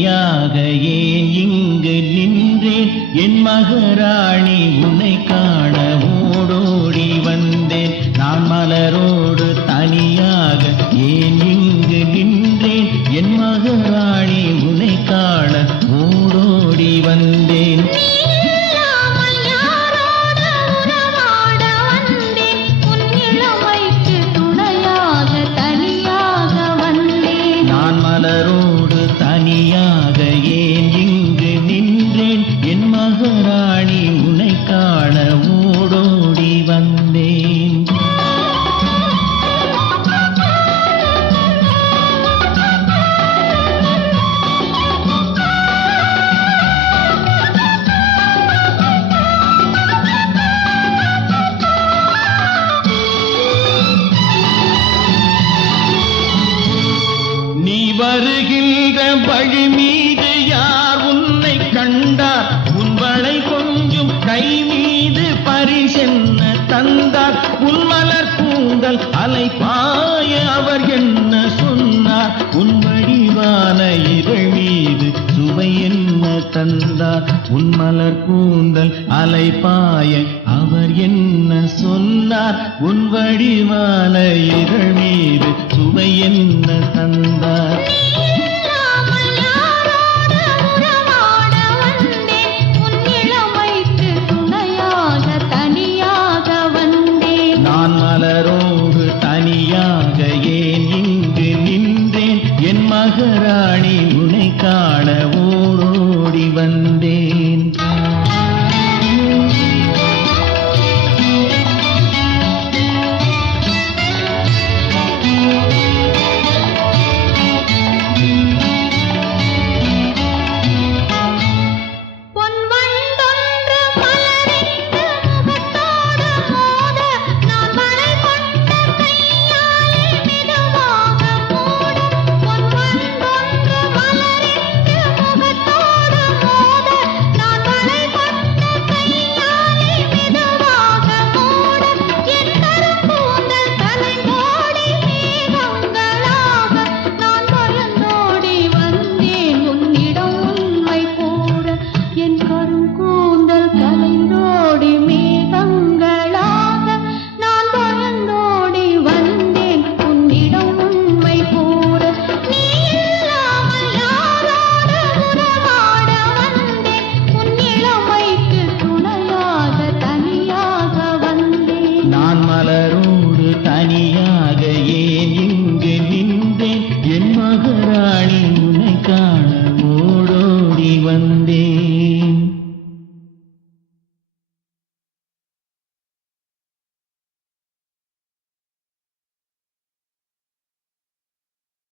தனியாக ஏன் இங்கு நின்றேன் என் மகராணி உன்னை காண ஓடோடி வந்தேன் நான் மலரோடு தனியாக ஏன் இங்கு நின்றேன் என் மகராணி உன்னை காண ஓடோடி வந்தேன் மலரோடு தனியாக ஏன் இங்கு நின்றேன் என் மகராணி உன்னை காண ஓடோடி வந்தேன் வருகின்ற வழி மீது யார் உன்னை கண்டார் உன் வளை கொஞ்சம் கை மீது பரிசென்ன தந்தார் உன் மலர் கூந்தல் அலை பாய அவர் என்ன சொன்னார் உன் வடிவான இதழ் மீது சுவை என்ன தந்தார் உன் மலர் கூந்தல் அலை பாய அவர் என்ன சொன்னார் உன் வடிவான இதழ் மீது சுவை என்ன தந்தார் நான் மலரோடு தனியாக ஏன் இங்கு நின்றேன் என் மகராணி உன்னை காண ஓடோடி வந்தேன் நான் மலரோடு தனியாக